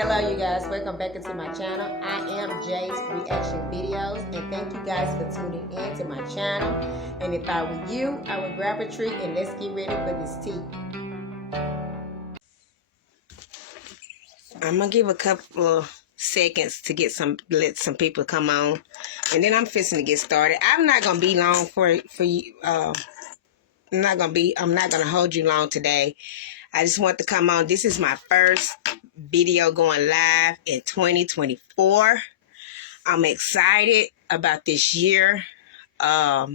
Hello you guys, welcome back into my channel. I am Jay's Reaction Videos, and thank you guys for tuning in to my channel. And if I were you, I would grab a treat and let's get ready for this tea. I'm gonna give a couple of seconds to let some people come on, and then I'm fixing to get started. I'm not gonna be long for you. I'm not gonna hold you long today. I just want to come on. This is my first video going live in 2024. I'm excited about this year. I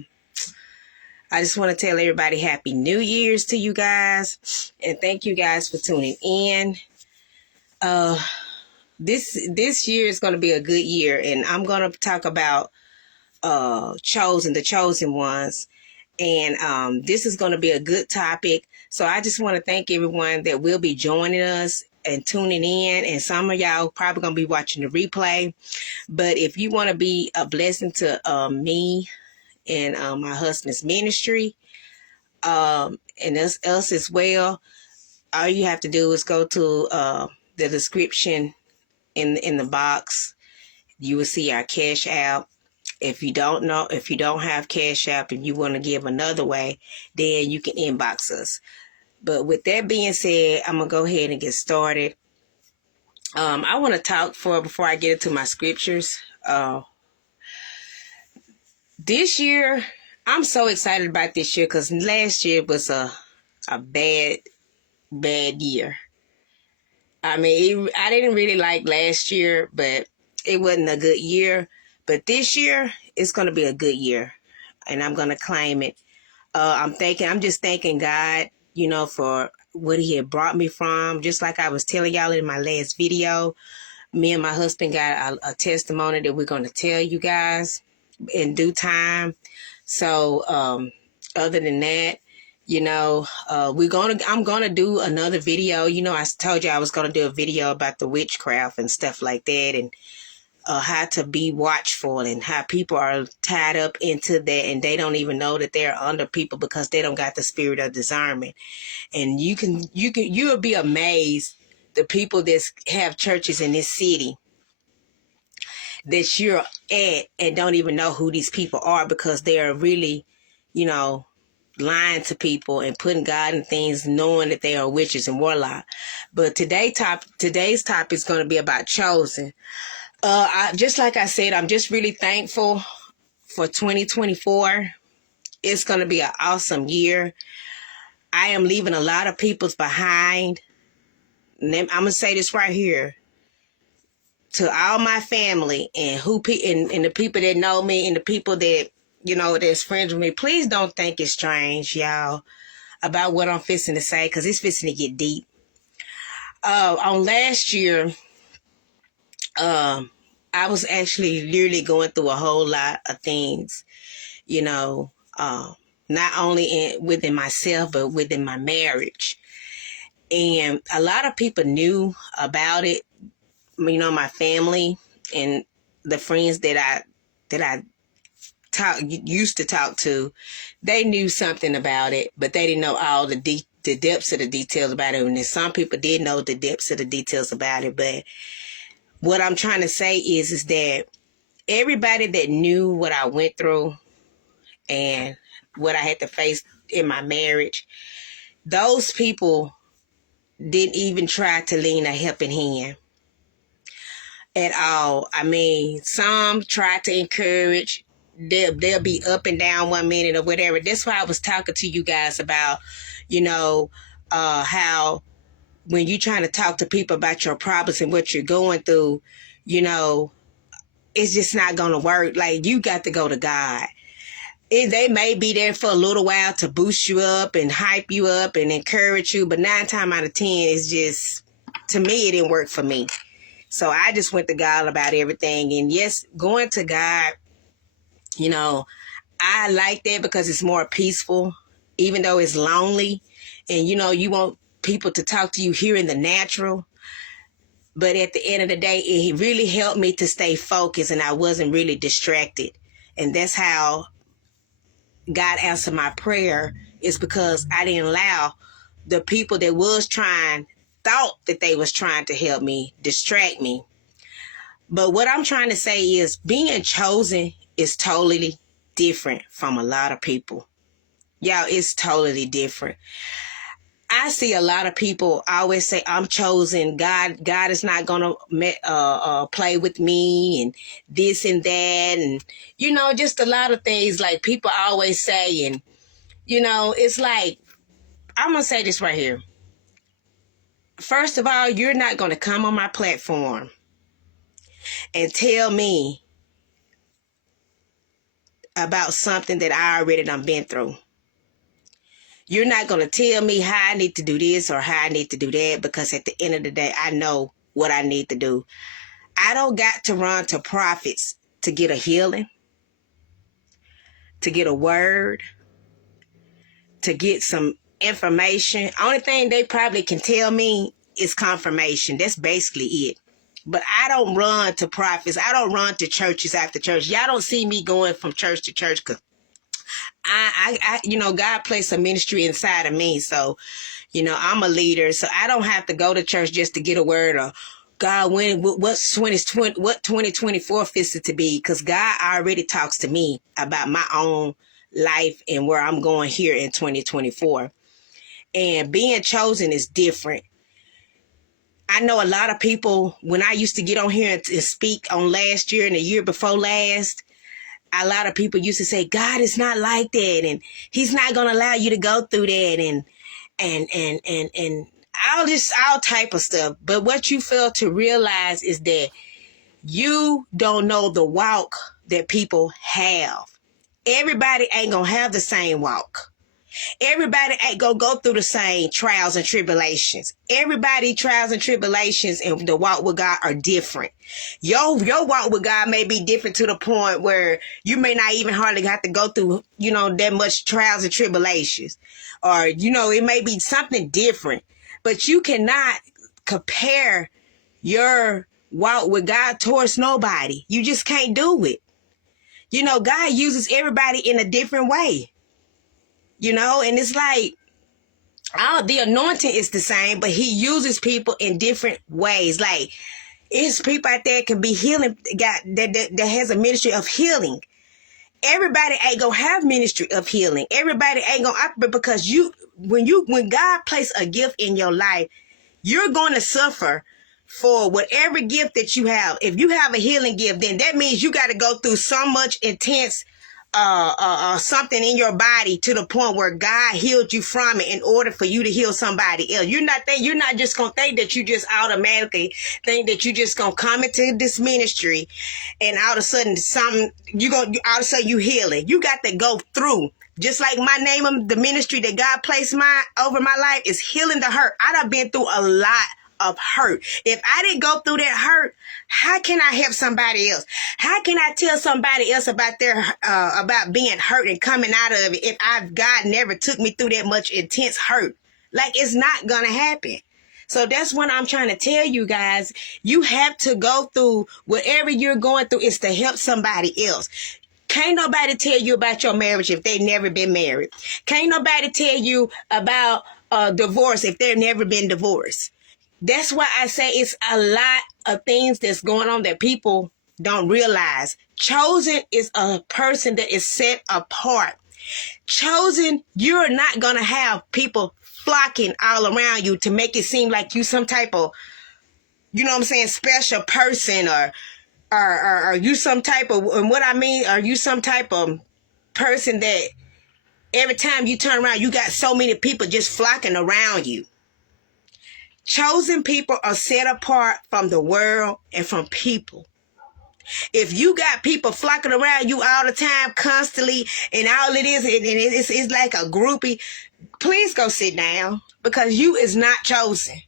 just want to tell everybody Happy New Year's to you guys, and thank you guys for tuning in. This year is going to be a good year, and I'm going to talk about the chosen ones, and this is going to be a good topic. So I just want to thank everyone that will be joining us and tuning in, and some of y'all probably going to be watching the replay. But if you want to be a blessing to me and my husband's ministry, and us as well, all you have to do is go to the description in the box. You will see our Cash App. If you don't have Cash App and you want to give another way, then you can inbox us. But with that being said, I'm gonna go ahead and get started. I want to talk before I get into my scriptures. This year, I'm so excited about this year because last year was a bad year. I mean, I didn't really like last year, but it wasn't a good year. But this year, it's going to be a good year, and I'm going to claim it. I'm just thanking God, for what he had brought me from. Just like I was telling y'all in my last video, me and my husband got a testimony that we're going to tell you guys in due time. So, other than that, I'm gonna do another video. I told you I was gonna do a video about the witchcraft and stuff like that, and how to be watchful, and how people are tied up into that and they don't even know that they're under people because they don't got the spirit of discernment. And you'll be amazed the people that have churches in this city that you're at and don't even know who these people are, because they are really, lying to people and putting God in things, knowing that they are witches and warlock. But today's topic is going to be about chosen. Just like I said, I'm just really thankful for 2024. It's going to be an awesome year. I am leaving a lot of people's behind. And I'm going to say this right here to all my family and and the people that know me and the people that, that's friends with me. Please don't think it's strange, y'all, about what I'm fixing to say, because it's fixing to get deep. On last year, I was actually literally going through a whole lot of things, not only within myself, but within my marriage. And a lot of people knew about it, my family and the friends that I used to talk to. They knew something about it, but they didn't know all the depths of the details about it. And then some people did know the depths of the details about it. But what I'm trying to say is that everybody that knew what I went through and what I had to face in my marriage, those people didn't even try to lend a helping hand at all. I mean, some tried to encourage. They'll be up and down one minute or whatever. That's why I was talking to you guys about, how when you're trying to talk to people about your problems and what you're going through, it's just not going to work. Like, you got to go to God. They may be there for a little while to boost you up and hype you up and encourage you, but 9 times out of 10, it's just, to me, it didn't work for me. So I just went to God about everything. And yes, going to God, I like that because it's more peaceful, even though it's lonely. And, you want people to talk to you here in the natural. But at the end of the day, it really helped me to stay focused, and I wasn't really distracted. And that's how God answered my prayer, is because I didn't allow the people that was trying thought that they was trying to help me, distract me. But what I'm trying to say is being chosen is totally different from a lot of people. Y'all, it's totally different. I see a lot of people always say, I'm chosen. God is not going to play with me and this and that. And, just a lot of things like people always say. And, it's like, I'm going to say this right here. First of all, you're not going to come on my platform and tell me about something that I already done been through. You're not going to tell me how I need to do this or how I need to do that, because at the end of the day, I know what I need to do. I don't got to run to prophets to get a healing, to get a word, to get some information. Only thing they probably can tell me is confirmation. That's basically it. But I don't run to prophets. I don't run to churches after church. Y'all don't see me going from church to church because God placed a ministry inside of me. So, I'm a leader. So I don't have to go to church just to get a word or God, what 2024 fits it to be, because God already talks to me about my own life and where I'm going here in 2024. And being chosen is different. I know a lot of people, when I used to get on here and speak on last year and the year before last, a lot of people used to say, God is not like that, and he's not going to allow you to go through that, and all type of stuff. But what you fail to realize is that you don't know the walk that people have. Everybody ain't going to have the same walk. Everybody ain't going to go through the same trials and tribulations. Everybody trials and tribulations and the walk with God are different. Your walk with God may be different to the point where you may not even hardly have to go through, that much trials and tribulations. Or, it may be something different. But you cannot compare your walk with God towards nobody. You just can't do it. God uses everybody in a different way. And it's like, the anointing is the same, but he uses people in different ways. Like, it's people out there can be healing, that has a ministry of healing. Everybody ain't gonna have ministry of healing. Everybody ain't gonna operate, because when God places a gift in your life, you're going to suffer for whatever gift that you have. If you have a healing gift, then that means you got to go through so much intense something in your body to the point where God healed you from it in order for you to heal somebody else. You're not just gonna think that you just automatically think that you just gonna come into this ministry and all of a sudden you healing. You got to go through. Just like my name of the ministry that God placed over my life is Healing the Hurt. I done been through a lot of hurt. If I didn't go through that hurt, how can I help somebody else? How can I tell somebody else about about being hurt and coming out of it if God never took me through that much intense hurt? Like, it's not gonna happen. So that's what I'm trying to tell you guys. You have to go through whatever you're going through is to help somebody else. Can't nobody tell you about your marriage if they've never been married. Can't nobody tell you about divorce if they've never been divorced. That's why I say it's a lot of things that's going on that people don't realize. Chosen is a person that is set apart. Chosen, you're not going to have people flocking all around you to make it seem like you some type of, special person or are you some type of, and what I mean, are you some type of person that every time you turn around, you got so many people just flocking around you. Chosen people are set apart from the world and from people. If you got people flocking around you all the time, constantly, and all it is, and it's like a groupie, please go sit down, because you is not chosen.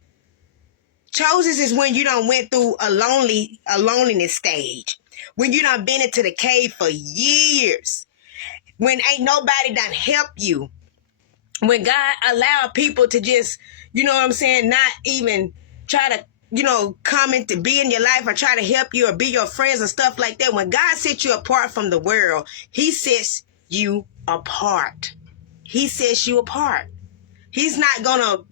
Chosen is when you done went through a loneliness stage. When you done been into the cave for years. When ain't nobody done help you. When God allowed people to just, not even try to, come in to be in your life or try to help you or be your friends and stuff like that. When God sets you apart from the world, he sets you apart. He sets you apart. It's not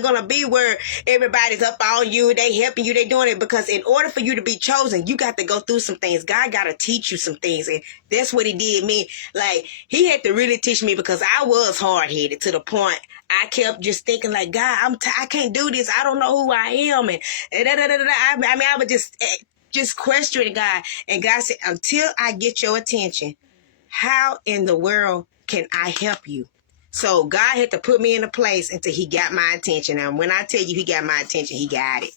gonna be where everybody's up on you, they helping you, they doing it, because in order for you to be chosen, you got to go through some things. God got to teach you some things, and that's what he did me. Like, he had to really teach me, because I was hard-headed to the point I kept just thinking like, God, I can't do this. I don't know who I am, and I would just questioning God, and God said, until I get your attention, how in the world can I help you? So God had to put me in a place until he got my attention. And when I tell you he got my attention, he got it.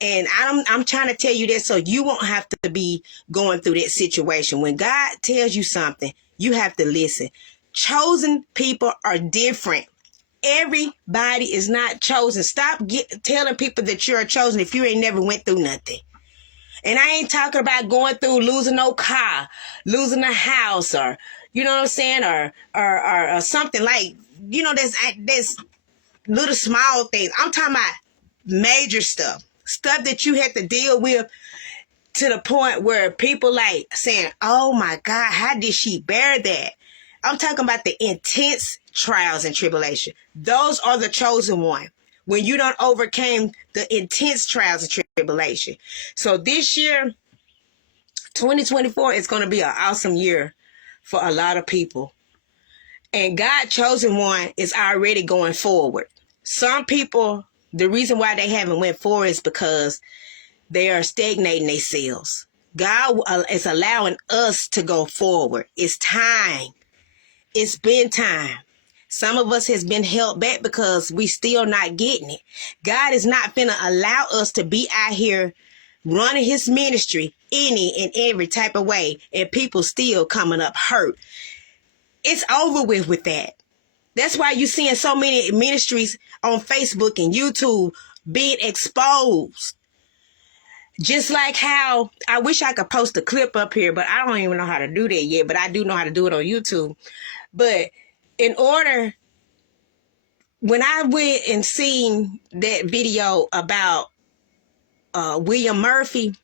And I'm trying to tell you that so you won't have to be going through that situation. When God tells you something, you have to listen. Chosen people are different. Everybody is not chosen. Stop telling people that you're chosen if you ain't never went through nothing. And I ain't talking about going through losing no car, losing a house, or, you know what I'm saying, or something like, you know, there's little small things. I'm talking about major stuff that you had to deal with to the point where people like saying, oh my God, how did she bear that? I'm talking about the intense trials and tribulation. Those are the chosen one. When you don't overcame the intense trials and tribulation. So this year, 2024, is going to be an awesome year for a lot of people. And God chosen one is already going forward. Some people, the reason why they haven't went forward is because they are stagnating themselves. God is allowing us to go forward. It's time. It's been time. Some of us has been held back because we still not getting it. God is not finna allow us to be out here running his ministry any and every type of way and people still coming up hurt. It's over with that. That's why you're seeing so many ministries on Facebook and YouTube being exposed. Just like how, I wish I could post a clip up here, but I don't even know how to do that yet, but I do know how to do it on YouTube. But when I went and seen that video about William Murphy,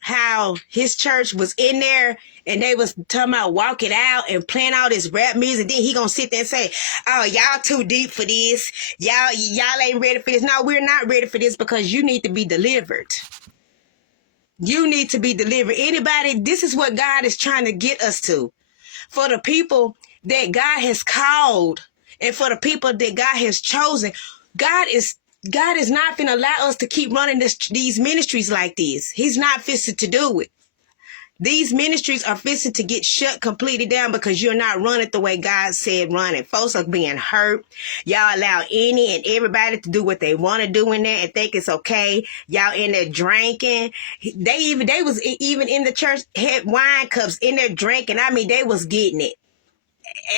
how his church was in there and they was talking about walk it out and playing all this rap music, then he gonna sit there and say, oh, y'all too deep for this. Y'all ain't ready for this. No, we're not ready for this, because you need to be delivered. You need to be delivered. Anybody, this is what God is trying to get us to. For the people that God has called and for the people that God has chosen, God is not going to allow us to keep running these ministries like this. He's not fixing to do it. These ministries are fixing to get shut completely down because you're not running the way God said run it. Folks are being hurt. Y'all allow any and everybody to do what they want to do in there and think it's okay. Y'all in there drinking. They was even in the church, had wine cups in there drinking. I mean, they was getting it.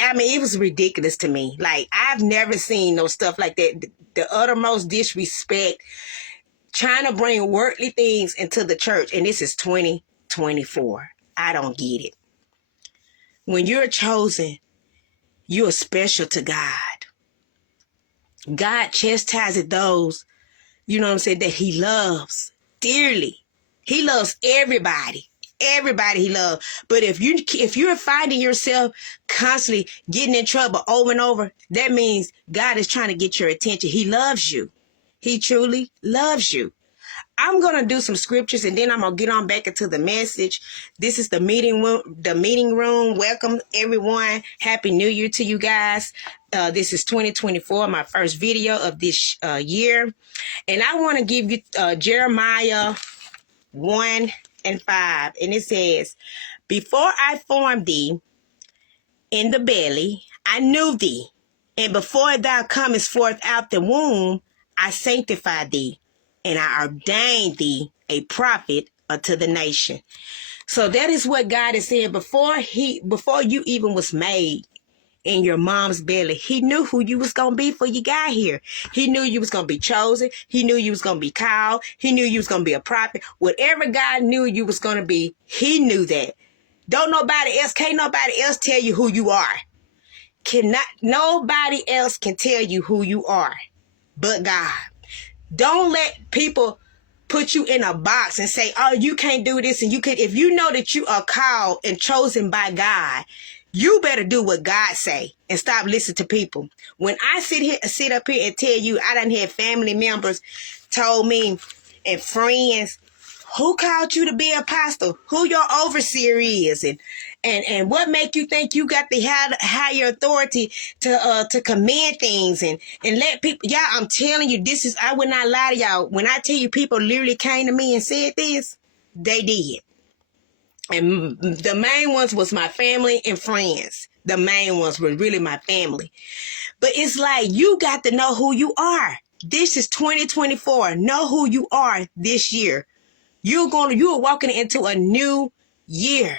I mean, it was ridiculous to me. Like, I've never seen no stuff like that. The uttermost disrespect, trying to bring worldly things into the church. And this is 2024. I don't get it. When you're chosen, you're special to God. God chastises those, you know what I'm saying, that he loves dearly. He loves everybody. Everybody he loves. But if you're finding yourself constantly getting in trouble over and over, that means God is trying to get your attention. He loves you. He truly loves you. I'm going to do some scriptures and then I'm going to get on back into the message. This is the meeting room. Welcome everyone. Happy New Year to you guys. This is 2024, my first video of this year. And I want to give you Jeremiah 1:5. And it says, before I formed thee in the belly, I knew thee. And before thou comest forth out the womb, I sanctified thee. And I ordained thee a prophet unto the nation. So that is what God is saying. Before you even was made in your mom's belly, he knew who you was going to be before you got here. He knew you was going to be chosen. He knew you was going to be called. He knew you was going to be a prophet. Whatever God knew you was going to be, he knew that. Can't nobody else tell you who you are. Nobody else can tell you who you are but God. Don't let people put you in a box and say, oh, you can't do this. And if you know that you are called and chosen by God, You better do what God say and stop listening to people. When I sit up here and tell you I done had family members told me and friends, who called you to be an apostle? Who your overseer is, and what make you think you got the higher authority to command things and let people? Y'all, I'm telling you, this is, I would not lie to y'all. When I tell you people literally came to me and said this, they did. And the main ones was my family and friends. The main ones were really my family. But it's like, you got to know who you are. This is 2024. Know who you are this year. You are walking into a new year,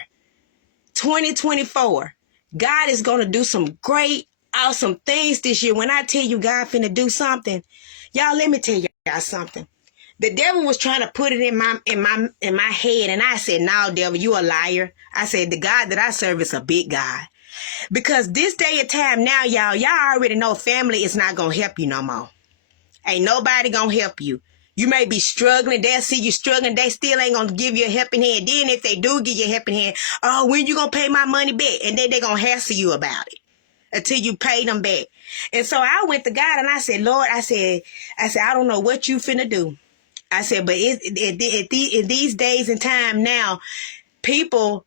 2024. God is going to do some great, awesome things this year. When I tell you God finna do something, y'all, let me tell y'all something. The devil was trying to put it in my head, and I said, "No, devil, you a liar." I said, "The God that I serve is a big God." Because this day and time now, y'all already know family is not gonna help you no more. Ain't nobody gonna help you. You may be struggling. They'll see you struggling. They still ain't going to give you a helping hand. Then if they do give you a helping hand, oh, when you going to pay my money back? And then they're going to hassle you about it until you pay them back. And so I went to God and I said, Lord, I said, I don't know what you finna do. I said, but in these days and time now, people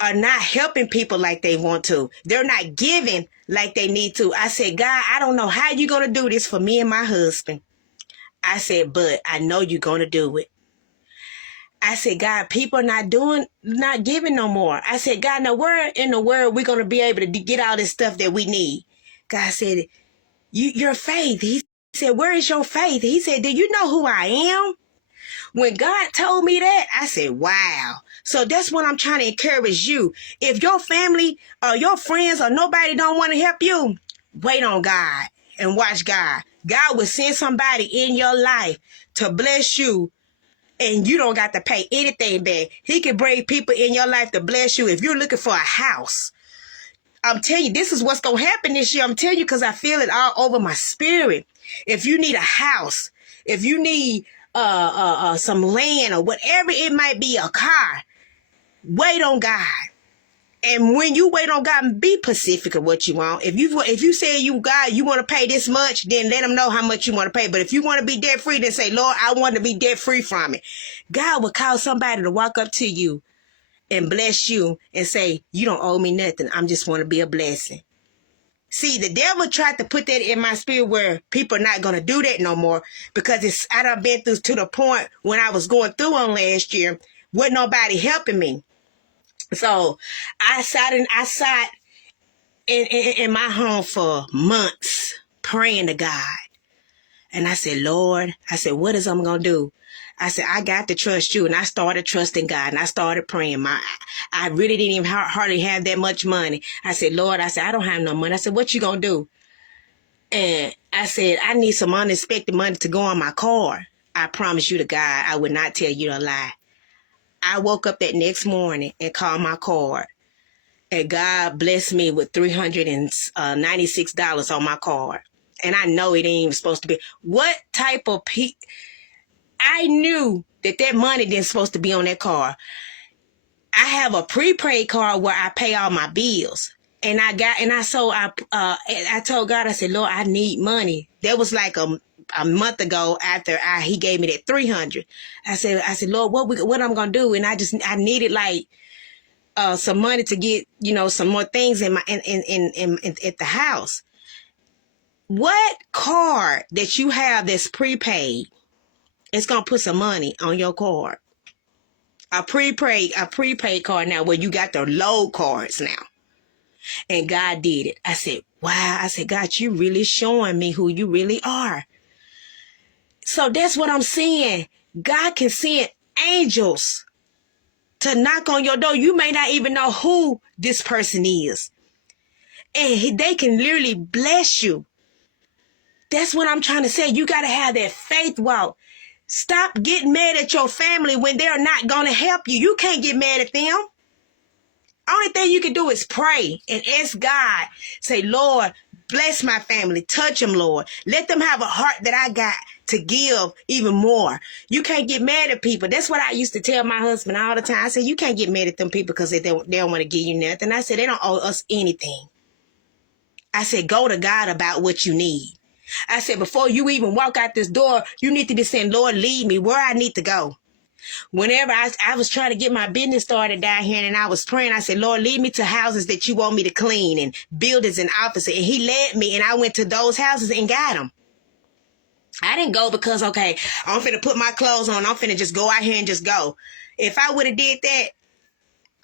are not helping people like they want to. They're not giving like they need to. I said, God, I don't know how you're going to do this for me and my husband. I said, but I know you're going to do it. I said, God, people are not giving no more. I said, God, now where in the world we're going to be able to get all this stuff that we need? God said, your faith. He said, where is your faith? He said, do you know who I am? When God told me that, I said, wow. So that's what I'm trying to encourage you. If your family or your friends or nobody don't want to help you, wait on God and watch God. God will send somebody in your life to bless you, and you don't got to pay anything back. He can bring people in your life to bless you. If you're looking for a house, I'm telling you, this is what's going to happen this year. I'm telling you because I feel it all over my spirit. If you need a house, if you need some land or whatever it might be, a car, wait on God. And when you wait on God, be specific of what you want. If you say God, you want to pay this much, then let them know how much you want to pay. But if you want to be debt free, then say, Lord, I want to be debt free from it. God will call somebody to walk up to you and bless you and say, you don't owe me nothing. I just want to be a blessing. See, the devil tried to put that in my spirit where people are not going to do that no more, because I done been through to the point when I was going through on last year, wasn't nobody helping me. So I sat in my home for months praying to God. And I said, Lord, what is I'm going to do? I said, I got to trust you. And I started trusting God and I started praying. I really didn't even hardly have that much money. I said, Lord, I don't have no money. I said, what you going to do? And I said, I need some unexpected money to go on my card. I promise you to God, I would not tell you a lie. I woke up that next morning and called my card. And God blessed me with $396 on my card. And I know it ain't even supposed to be. What type of I knew that money didn't supposed to be on that card. I have a prepaid card where I pay all my bills. And I told God, I said, Lord, I need money. That was like a month ago after he gave me that 300. I said, Lord, what I'm going to do? And I needed like some money to get, some more things in at the house. What card that you have that's prepaid, it's going to put some money on your card. A prepaid card now where you got the load cards now. And God did it. I said, wow. I said, God, you really showing me who you really are. So that's what I'm saying. God can send angels to knock on your door. You may not even know who this person is. And they can literally bless you. That's what I'm trying to say. You got to have that faith walk. Stop getting mad at your family when they're not going to help you. You can't get mad at them. Only thing you can do is pray and ask God. Say, Lord, bless my family. Touch them, Lord. Let them have a heart that I got to give even more. You can't get mad at people. That's what I used to tell my husband all the time. I said, you can't get mad at them people because they don't want to give you nothing. I said, they don't owe us anything. I said, go to God about what you need. I said, before you even walk out this door, you need to be saying, Lord, lead me where I need to go. Whenever I was trying to get my business started down here and I was praying, I said, Lord, lead me to houses that you want me to clean and buildings and offices. And he led me and I went to those houses and got them. I didn't go because, okay, I'm finna put my clothes on. I'm finna just go out here and just go. If I would have did that,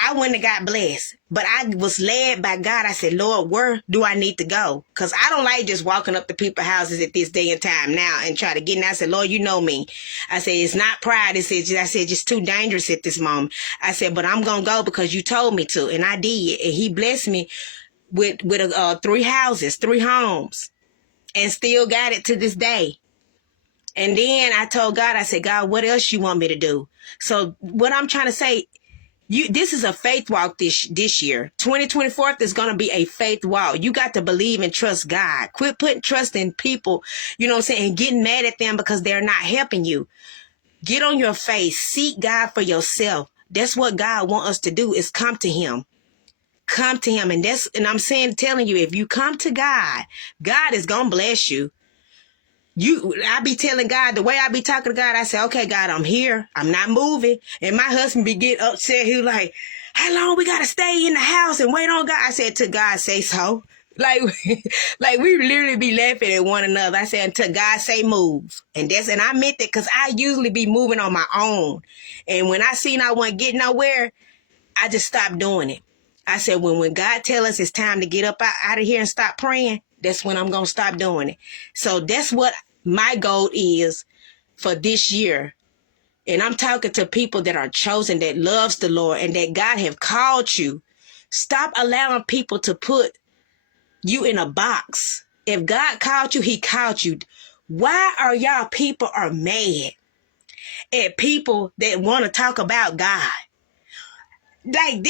I wouldn't have got blessed. But I was led by God. I said, Lord, where do I need to go? Because I don't like just walking up to people's houses at this day and time now and try to get in. I said, Lord, you know me. I said, it's not pride. I said, just too dangerous at this moment. I said, but I'm going to go because you told me to. And I did. And he blessed me with 3 houses, 3 homes, and still got it to this day. And then I told God, I said, God, what else you want me to do? So what I'm trying to say, this is a faith walk this year. 2024 is going to be a faith walk. You got to believe and trust God. Quit putting trust in people, you know what I'm saying, and getting mad at them because they're not helping you. Get on your face. Seek God for yourself. That's what God wants us to do, is come to him. Come to him. And I'm telling you, if you come to God, God is going to bless you. I be telling God, the way I be talking to God, I say, okay, God, I'm here. I'm not moving. And my husband be getting upset. He was like, how long we got to stay in the house and wait on God? I said, to God say so. Like we literally be laughing at one another. I said, until God say move. And I meant that because I usually be moving on my own. And when I seen I wasn't getting nowhere, I just stopped doing it. I said, when God tell us it's time to get up out of here and stop praying, that's when I'm going to stop doing it. So that's what my goal is for this year. And I'm talking to people that are chosen, that loves the Lord, and that God have called you. Stop allowing people to put you in a box. If God called you, he called you. Why are y'all people are mad at people that want to talk about God? Like,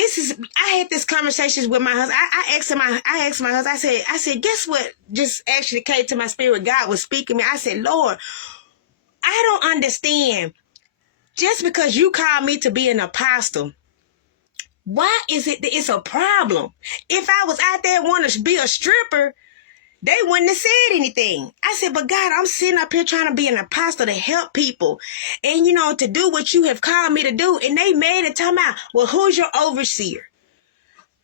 I had this conversations with my husband. I asked my husband, I said, guess what just actually came to my spirit? God was speaking to me. I said, Lord, I don't understand. Just because you called me to be an apostle, why is it that it's a problem? If I was out there wanting to be a stripper, they wouldn't have said anything. I said, but God, I'm sitting up here trying to be an apostle to help people and, to do what you have called me to do. And they made it talking about, well, who's your overseer?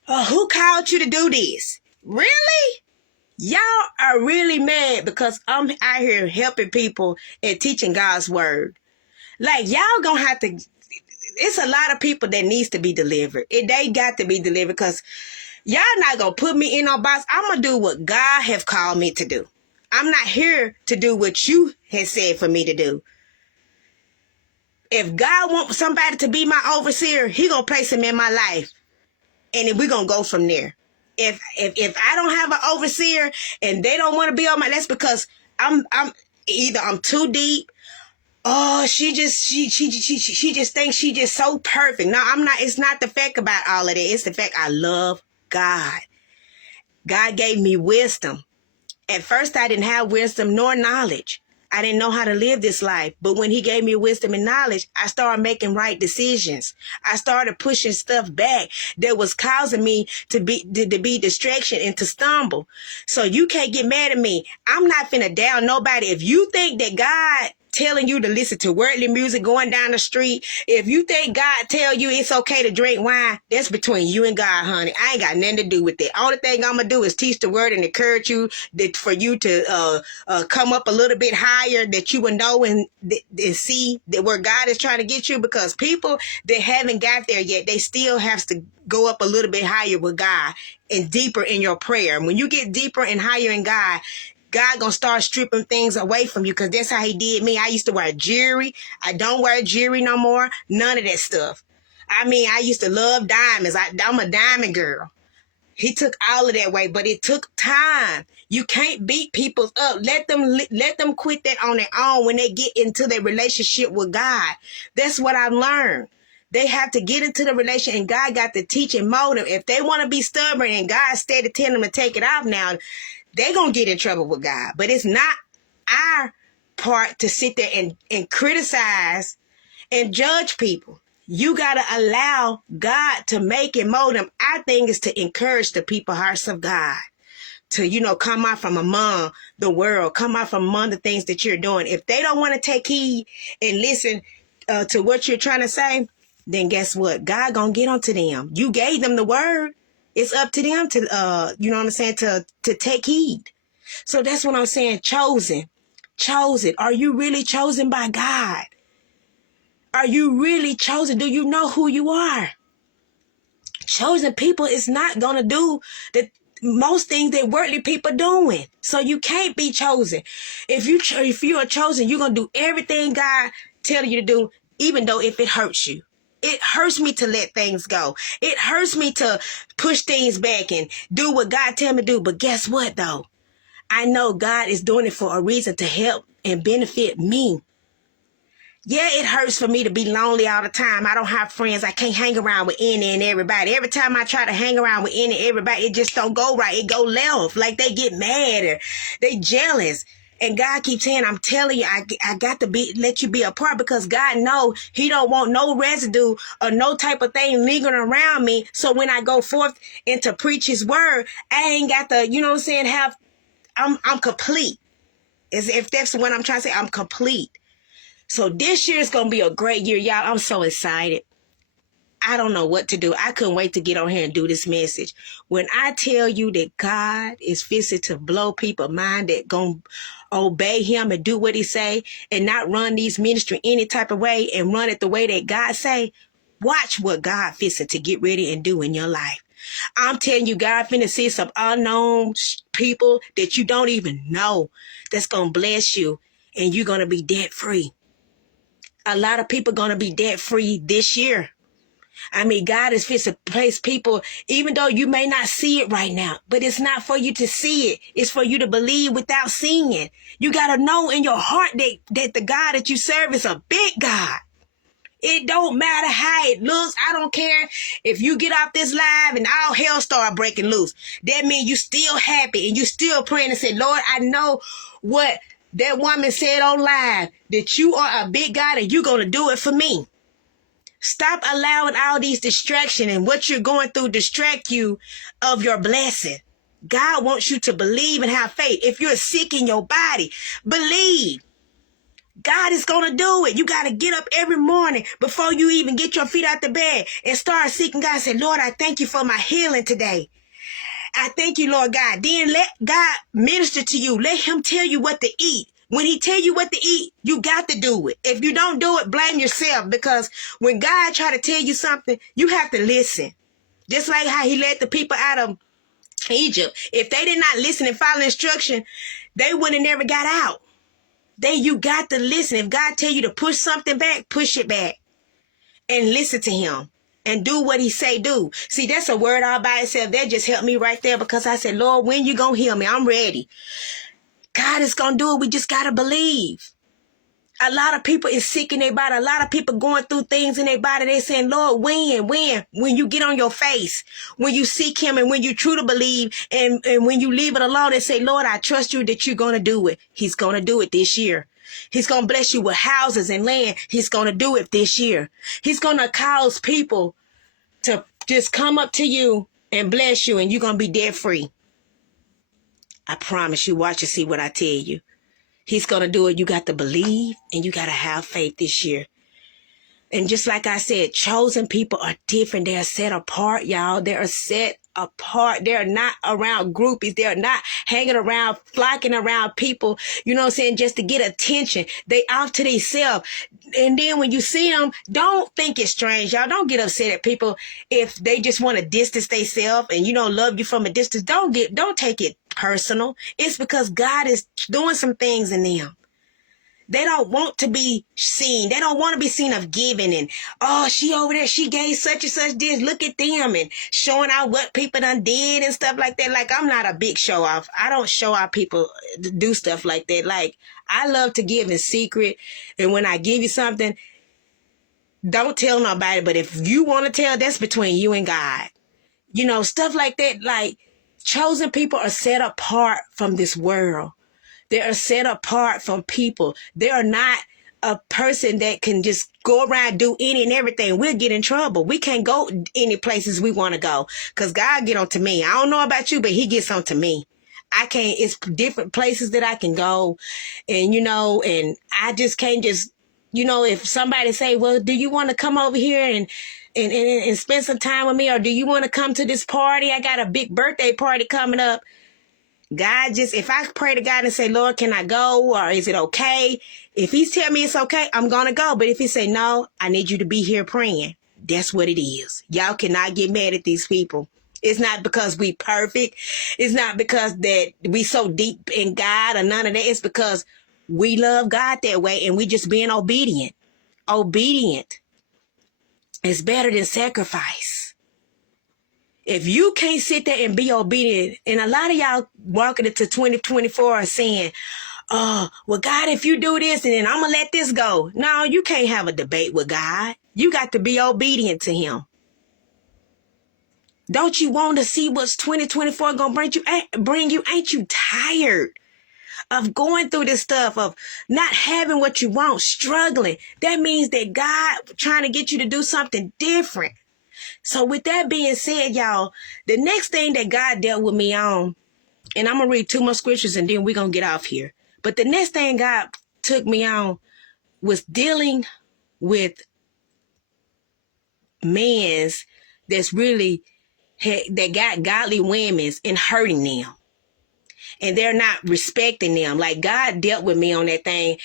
Who called you to do this? Really? Y'all are really mad because I'm out here helping people and teaching God's word. Like, y'all gonna have to, it's a lot of people that needs to be delivered. They got to be delivered because y'all not gonna put me in no box. I'm gonna do what God have called me to do. I'm not here to do what you have said for me to do. If God wants somebody to be my overseer, he gonna place him in my life. And then we're gonna go from there. If I don't have an overseer and they don't want to be on that's because I'm too deep. Oh, she just thinks she just so perfect. No, I'm not. It's not the fact about all of that. It's the fact I love God. God gave me wisdom. At first, I didn't have wisdom nor knowledge. I didn't know how to live this life. But when he gave me wisdom and knowledge, I started making right decisions. I started pushing stuff back that was causing me to be distraction and to stumble. So you can't get mad at me. I'm not finna down nobody. If you think that God telling you to listen to worldly music going down the street, if you think God tell you it's okay to drink wine, that's between you and God, honey. I ain't got nothing to do with it. Only thing I'm gonna do is teach the word and encourage you for you to come up a little bit higher, that you would know and see that where God is trying to get you. Because people that haven't got there yet, they still have to go up a little bit higher with God and deeper in your prayer. When you get deeper and higher in God, God gonna start stripping things away from you, because that's how he did me. I used to wear jewelry. I don't wear jewelry no more. None of that stuff. I mean, I used to love diamonds. I'm a diamond girl. He took all of that away, but it took time. You can't beat people up. Let them quit that on their own when they get into their relationship with God. That's what I've learned. They have to get into the relationship, and God got to teach and mold them. If they want to be stubborn and God steady telling them to take it off now, they're going to get in trouble with God. But it's not our part to sit there and criticize and judge people. You got to allow God to make and mold them. Our thing is to encourage the people hearts of God to, come out from among the world, come out from among the things that you're doing. If they don't want to take heed and listen to what you're trying to say, then guess what? God gonna get onto them. You gave them the word. It's up to them to, to take heed. So that's what I'm saying. Chosen. Are you really chosen by God? Are you really chosen? Do you know who you are? Chosen people is not going to do the most things that worldly people doing. So you can't be chosen. If you are chosen, you're going to do everything God tell you to do, even though if it hurts you. It hurts me to let things go. It hurts me to push things back and do what God tell me to do. But guess what, though? I know God is doing it for a reason, to help and benefit me. Yeah, it hurts for me to be lonely all the time. I don't have friends. I can't hang around with any and everybody. Every time I try to hang around with any and everybody, it just don't go right. It go left. Like they get mad or they jealous. And God keeps saying, I'm telling you, I got to let you be a part, because God know he don't want no residue or no type of thing lingering around me. So when I go forth and to preach his word, I ain't got the, I'm complete. As if that's what I'm trying to say, I'm complete. So this year is going to be a great year, y'all. I'm so excited. I don't know what to do. I couldn't wait to get on here and do this message. When I tell you that God is fixing to blow people's mind that going to obey him and do what he say and not run these ministry any type of way and run it the way that God say, watch what God fixing to get ready and do in your life. I'm telling you, God finna see some unknown people that you don't even know that's going to bless you, and you're going to be debt free. A lot of people going to be debt free this year. I mean, God is fit to place people, even though you may not see it right now, but it's not for you to see it. It's for you to believe without seeing it. You got to know in your heart that the God that you serve is a big God. It don't matter how it looks. I don't care if you get off this live and all hell start breaking loose. That means you still happy and you still praying and say, Lord, I know what that woman said on live, that you are a big God and you're going to do it for me. Stop allowing all these distractions and what you're going through distract you of your blessing. God wants you to believe and have faith. If you're sick in your body, believe. God is going to do it. You got to get up every morning before you even get your feet out the bed and start seeking God. Say, Lord, I thank you for my healing today. I thank you, Lord God. Then let God minister to you. Let him tell you what to eat. When he tell you what to eat, you got to do it. If you don't do it, blame yourself, because when God try to tell you something, you have to listen. Just like how he led the people out of Egypt. If they did not listen and follow instruction, they would have never got out. You got to listen. If God tell you to push something back, push it back and listen to him and do what he say do. See, that's a word all by itself. That just helped me right there, because I said, Lord, when you gonna heal me? I'm ready. God is gonna do it. We just gotta believe. A lot of people is sick in their body. A lot of people going through things in their body. They saying, Lord, when you get on your face, when you seek him and when you truly believe and when you leave it alone and say, Lord, I trust you that you're going to do it. He's going to do it this year. He's going to bless you with houses and land. He's going to do it this year. He's going to cause people to just come up to you and bless you, and you're going to be debt free. I promise you. Watch and see what I tell you. He's going to do it. You got to believe and you got to have faith this year. And just like I said, chosen people are different. They are set apart, y'all. They are set apart. They're not around groupies. They're not hanging around, flocking around people, just to get attention. They off to themselves. And then when you see them, don't think it's strange, y'all. Don't get upset at people if they just want to distance themselves and, love you from a distance. Don't take it personal. It's because God is doing some things in them. They don't want to be seen. They don't want to be seen of giving and, oh, she over there, she gave such and such this. Look at them, and showing out what people done did and stuff like that. Like, I'm not a big show off. I don't show out people do stuff like that. Like, I love to give in secret. And when I give you something, don't tell nobody. But if you want to tell, that's between you and God. Stuff like that. Like, chosen people are set apart from this world. They are set apart from people. They are not a person that can just go around do any and everything. We'll get in trouble. We can't go any places we want to go because God get on to me. I don't know about you, but he gets on to me. I can't, it's different places that I can go. And, and I just can't just, if somebody say, well, do you want to come over here and spend some time with me? Or do you want to come to this party? I got a big birthday party coming up. God if I pray to God and say, Lord, can I go? Or is it okay? If he's telling me it's okay, I'm going to go. But if he say, no, I need you to be here praying. That's what it is. Y'all cannot get mad at these people. It's not because we perfect. It's not because that we so deep in God or none of that. It's because we love God that way and we just being obedient. Obedient is better than sacrifice. If you can't sit there and be obedient, and a lot of y'all walking into 2024 are saying, oh, well, God, if you do this, and then I'm going to let this go. No, you can't have a debate with God. You got to be obedient to him. Don't you want to see what's 2024 going to bring you? Ain't you tired of going through this stuff, of not having what you want, struggling? That means that God trying to get you to do something different. So with that being said, y'all, the next thing that God dealt with me on, and I'm going to read 2 more scriptures and then we're going to get off here. But the next thing God took me on was dealing with men's that's really, that got godly women's and hurting them. And they're not respecting them. Like God dealt with me on that thing.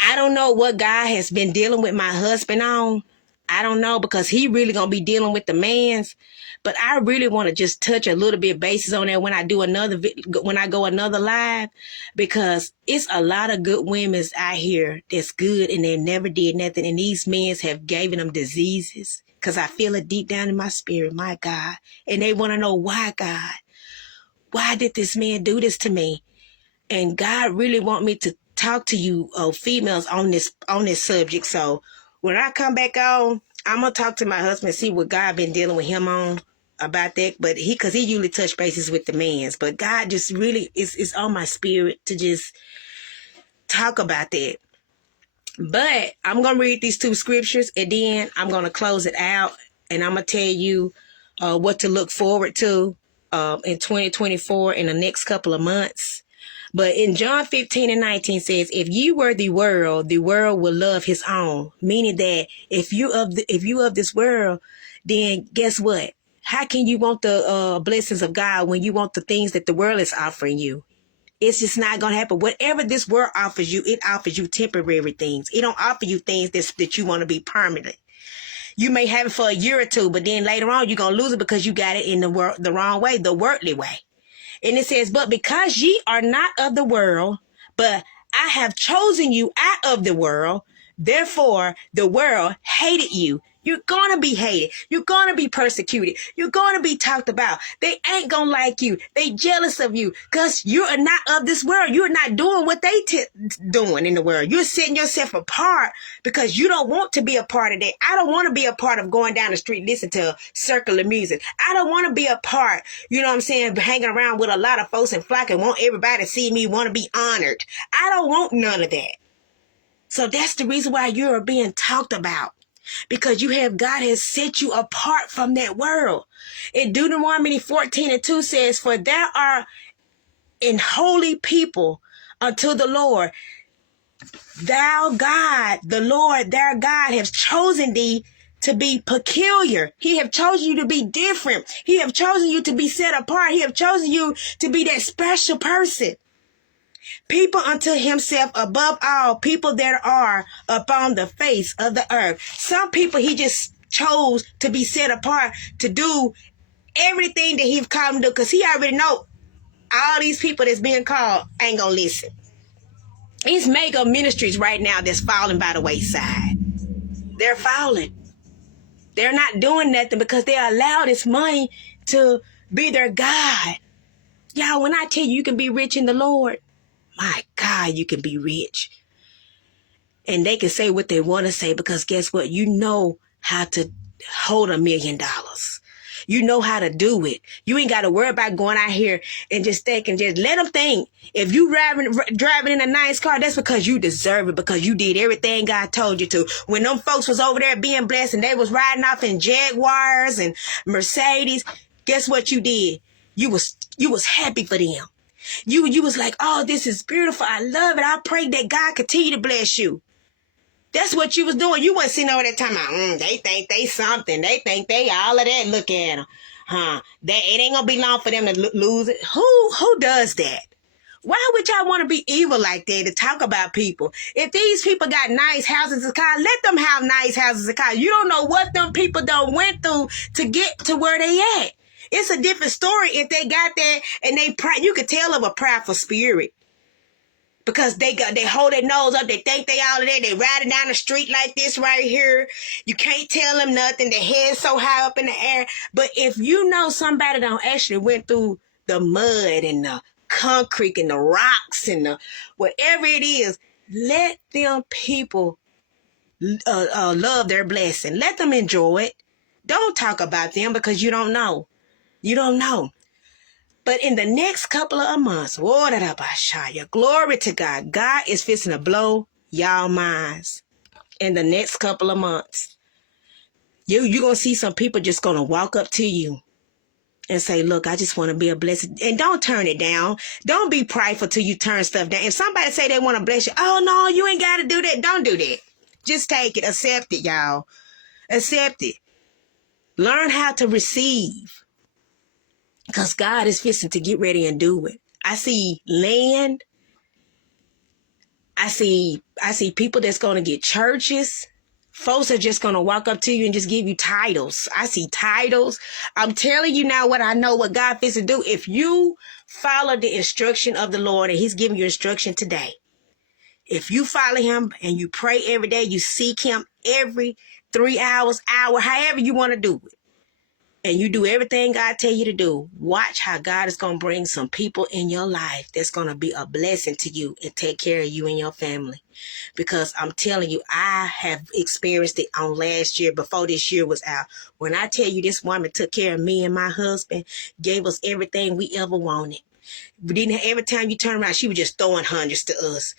I don't know what God has been dealing with my husband on. I don't know, because he really going to be dealing with the mans. But I really want to just touch a little bit basis on that when I do when I go another live, because it's a lot of good women out here that's good and they never did nothing. And these men have given them diseases, because I feel it deep down in my spirit, my God. And they want to know why, God. Why did this man do this to me? And God really want me to talk to you females on this subject. So when I come back on, I'm going to talk to my husband, see what God been dealing with him on about that. But because he usually touch bases with the mans. But God just really is on my spirit to just talk about that. But I'm going to read these 2 scriptures and then I'm going to close it out. And I'm going to tell you what to look forward to in 2024 in the next couple of months. But in John 15:19 says, if you were the world will love his own. Meaning that if you of this world, then guess what? How can you want the blessings of God when you want the things that the world is offering you? It's just not going to happen. Whatever this world offers you, it offers you temporary things. It don't offer you things that you want to be permanent. You may have it for a year or 2, but then later on you're going to lose it because you got it in the wrong way, the worldly way. And it says, but because ye are not of the world, but I have chosen you out of the world, therefore the world hated you. You're going to be hated. You're going to be persecuted. You're going to be talked about. They ain't going to like you. They jealous of you because you are not of this world. You're not doing what they doing in the world. You're setting yourself apart because you don't want to be a part of that. I don't want to be a part of going down the street, listening to circular music. I don't want to be a part, you know what I'm saying, hanging around with a lot of folks and flocking, want everybody to see me, want to be honored. I don't want none of that. So that's the reason why you're being talked about. Because God has set you apart from that world. In Deuteronomy 14:2 says, for there are an holy people unto the Lord. Thou God, the Lord, their God, has chosen thee to be peculiar. He have chosen you to be different. He have chosen you to be set apart. He have chosen you to be that special person. People unto himself above all people that are upon the face of the earth. Some people he just chose to be set apart to do everything that he's called them to do, because he already know all these people that's being called ain't gonna listen. These mega ministries right now that's falling by the wayside. They're falling. They're not doing nothing because they allow this money to be their God. Y'all, when I tell you can be rich in the Lord, my God, you can be rich. And they can say what they want to say because guess what? You know how to hold $1 million. You know how to do it. You ain't got to worry about going out here and just thinking, just let them think. If you driving in a nice car, that's because you deserve it, because you did everything God told you to. When them folks was over there being blessed and they was riding off in Jaguars and Mercedes, guess what you did? You was happy for them. You was like, oh, this is beautiful. I love it. I pray that God continue to bless you. That's what you was doing. You wasn't sitting over there talking about, they think they something. They think they all of that. Look at them. It ain't going to be long for them to lose it. Who does that? Why would y'all want to be evil like that to talk about people? If these people got nice houses and cars, let them have nice houses and cars. You don't know what them people done went through to get to where they at. It's a different story if they got there and you could tell of a prideful spirit. Because they hold their nose up, they think they all of that, they riding down the street like this right here. You can't tell them nothing, their head's so high up in the air. But if you know somebody that actually went through the mud and the concrete and the rocks and the whatever it is, let them people love their blessing. Let them enjoy it. Don't talk about them because you don't know. You don't know. But in the next couple of months, glory to God. God is fixing to blow y'all minds in the next couple of months. You're going to see some people just going to walk up to you and say, look, I just want to be a blessing. And don't turn it down. Don't be prideful till you turn stuff down. If somebody say they want to bless you, oh, no, you ain't got to do that. Don't do that. Just take it. Accept it, y'all. Accept it. Learn how to receive. Because God is fixing to get ready and do it. I see land. I see people that's going to get churches. Folks are just going to walk up to you and just give you titles. I see titles. I'm telling you now what I know, what God fixing to do. If you follow the instruction of the Lord, and he's giving you instruction today. If you follow him and you pray every day, you seek him every 3 hours, hour, however you want to do it. And you do everything God tell you to do, watch how God is going to bring some people in your life that's going to be a blessing to you and take care of you and your family. Because I'm telling you, I have experienced it on last year before this year was out. When I tell you this woman took care of me and my husband, gave us everything we ever wanted. We didn't have, every time you turn around, she was just throwing hundreds to us.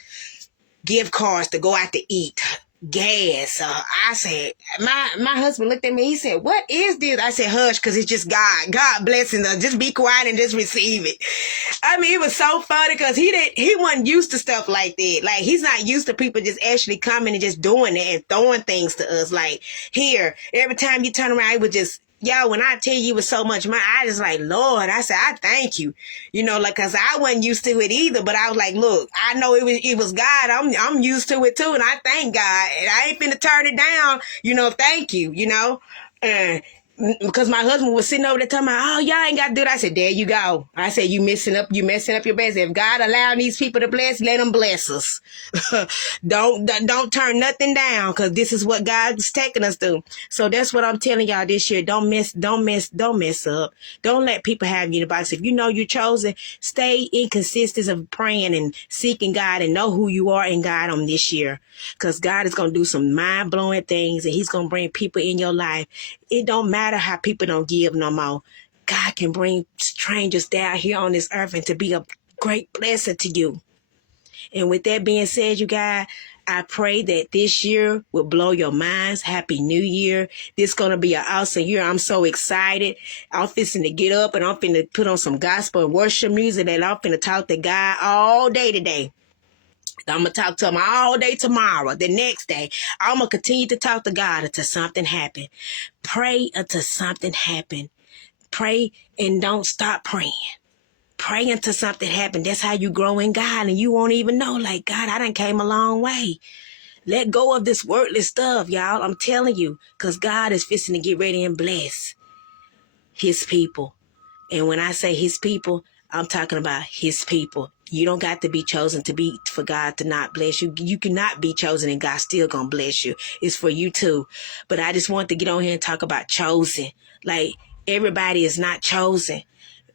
Gift cards to go out to eat. Gas. I said, my husband looked at me. He said, what is this? I said, hush, because it's just God. God blessing us. Just be quiet and just receive it. I mean, it was so funny because he wasn't used to stuff like that. Like, he's not used to people just actually coming and just doing it and throwing things to us. Like, here, every time you turn around, it was just, y'all, when I tell you it was so much money, I just like, Lord, I said, I thank you. You know, like, cause I wasn't used to it either, but I was like, look, I know it was God. I'm used to it too. And I thank God, and I ain't finna turn it down. You know, thank you, you know, because my husband was sitting over there talking about, oh, y'all ain't got to do that. I said, there you go. I said, you messing up your best. If God allowed these people to bless, let them bless us. Don't turn nothing down, because this is what God's taking us through. So that's what I'm telling y'all this year. Don't mess up. Don't let people have you in the box. If you know you're chosen, stay in consistency of praying and seeking God and know who you are in God on this year. Because God is going to do some mind-blowing things, and he's going to bring people in your life. It don't matter how people don't give no more. God can bring strangers down here on this earth and to be a great blessing to you. And with that being said, you guys, I pray that this year will blow your minds. Happy New Year. This is going to be an awesome year. I'm so excited. I'm fixing to get up and I'm finna put on some gospel and worship music, and I'm finna talk to God all day today. I'm going to talk to him all day tomorrow. The next day, I'm going to continue to talk to God until something happens. Pray until something happens. Pray and don't stop praying. Pray until something happens. That's how you grow in God, and you won't even know, like, God, I done came a long way. Let go of this worthless stuff, y'all. I'm telling you, because God is fixing to get ready and bless his people. And when I say his people, I'm talking about his people. You don't got to be chosen for God to not bless you. You cannot be chosen and God still gonna bless you. It's for you too. But I just want to get on here and talk about chosen. Like, everybody is not chosen.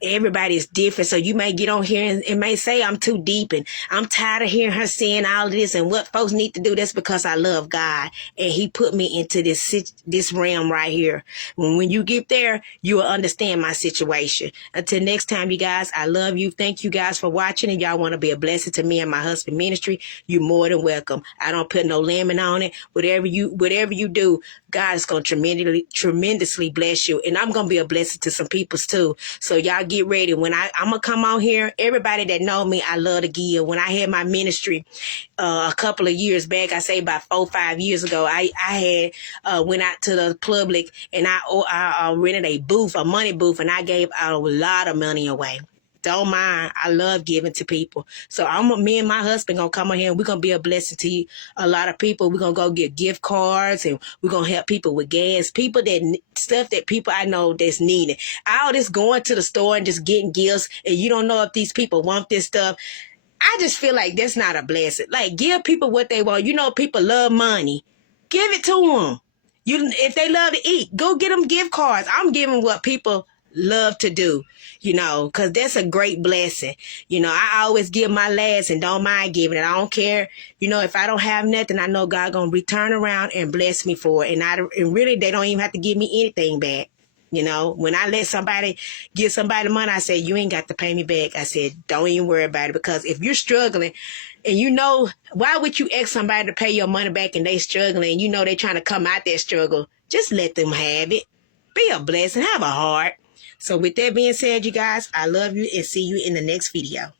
everybody is different. So you may get on here and it may say I'm too deep and I'm tired of hearing her saying all of this and what folks need to do. That's because I love God and he put me into this realm right here. When you get there, you will understand my situation. Until next time, you guys, I love you. Thank you guys for watching, and y'all want to be a blessing to me and my husband ministry, you're more than welcome. I don't put no limit on it. Whatever you do, God is going to tremendously bless you. And I'm going to be a blessing to some peoples too. So y'all get ready. When I'm going to come on here, everybody that know me, I love to give. When I had my ministry a couple of years back, I say about 4-5 years ago, I had went out to the public and I rented a money booth, and I gave out a lot of money away. Don't mind. I love giving to people. So me and my husband gonna come on here and we're gonna be a blessing to a lot of people. We're gonna go get gift cards and we're gonna help people with gas. People stuff that people I know that's needed. All this going to the store and just getting gifts and you don't know if these people want this stuff. I just feel like that's not a blessing. Like, give people what they want. You know, people love money. Give it to them. If they love to eat, go get them gift cards. I'm giving what people love to do, because that's a great blessing. I always give my last and don't mind giving it. I don't care. If I don't have nothing, I know God gonna return around and bless me for it. And really, they don't even have to give me anything back. When I give somebody money, I say, you ain't got to pay me back. I said, don't even worry about it, because if you're struggling and why would you ask somebody to pay your money back and they struggling and they trying to come out that struggle? Just let them have it. Be a blessing. Have a heart. So with that being said, you guys, I love you and see you in the next video.